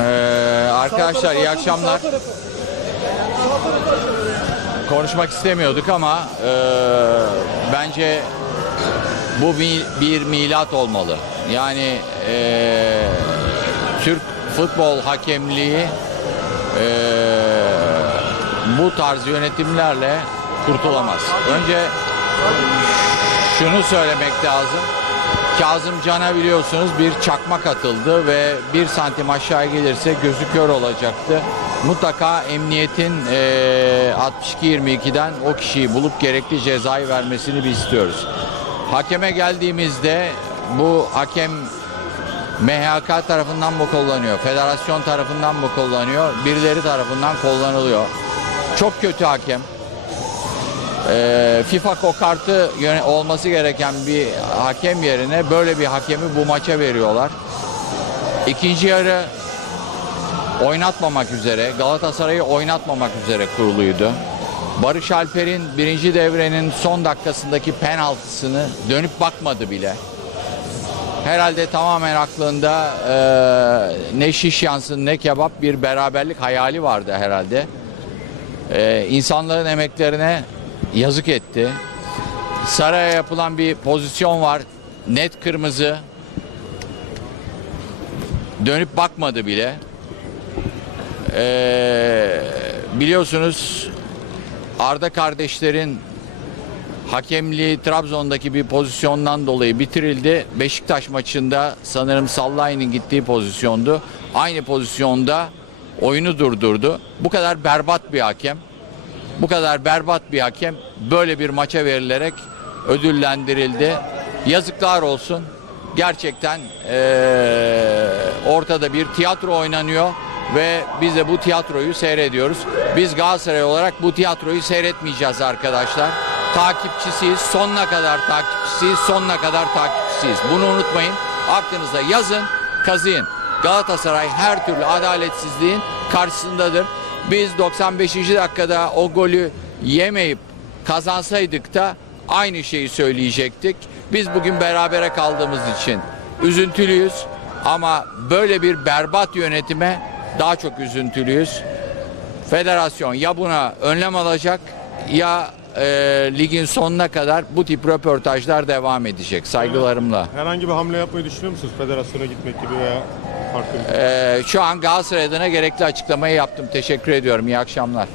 Ee, arkadaşlar iyi akşamlar. Konuşmak istemiyorduk ama e, bence bu bir, bir milat olmalı. Yani e, Türk futbol hakemliği e, bu tarz yönetimlerle kurtulamaz. Önce şunu söylemek lazım. Kazım Can'a biliyorsunuz bir çakmak atıldı ve bir santim aşağı gelirse gözü kör olacaktı. Mutlaka emniyetin eee 62-22'den o kişiyi bulup gerekli cezayı vermesini biz istiyoruz. Hakeme geldiğimizde bu hakem MHK tarafından mı kullanıyor, federasyon tarafından mı kullanıyor, birileri tarafından kullanılıyor. Çok kötü hakem. Ee, FIFA kokartı olması gereken bir hakem yerine böyle bir hakemi bu maça veriyorlar. İkinci yarı oynatmamak üzere, Galatasaray'ı oynatmamak üzere kuruluydu. Barış Alper'in birinci devrenin son dakikasındaki penaltısını dönüp bakmadı bile. Herhalde tamamen aklında e, ne şiş yansın ne kebap bir beraberlik hayali vardı herhalde. E, insanların emeklerine yazık etti. Saraya yapılan bir pozisyon var. Net kırmızı. Dönüp bakmadı bile. E, biliyorsunuz Arda kardeşlerin hakemliği Trabzon'daki bir pozisyondan dolayı bitirildi. Beşiktaş maçında sanırım Sallay'ın gittiği pozisyondu. Aynı pozisyonda oyunu durdurdu. Bu kadar berbat bir hakem, bu kadar berbat bir hakem böyle bir maça verilerek ödüllendirildi. Yazıklar olsun. Gerçekten eee, ortada bir tiyatro oynanıyor ve biz de bu tiyatroyu seyrediyoruz. Biz Galatasaray olarak bu tiyatroyu seyretmeyeceğiz arkadaşlar. Takipçisiyiz, sonuna kadar takipçisiyiz, sonuna kadar takipçisiyiz. Bunu unutmayın. Aklınıza yazın, kazıyın. Galatasaray her türlü adaletsizliğin karşısındadır. Biz 95. dakikada o golü yemeyip kazansaydık da aynı şeyi söyleyecektik. Biz bugün berabere kaldığımız için üzüntülüyüz ama böyle bir berbat yönetime daha çok üzüntülüyüz. Federasyon ya buna önlem alacak ya e, ligin sonuna kadar bu tip röportajlar devam edecek saygılarımla. Herhangi bir hamle yapmayı düşünüyor musunuz? Federasyona gitmek gibi veya farklı bir E, şu an Galatasaray adına gerekli açıklamayı yaptım. Teşekkür ediyorum. İyi akşamlar.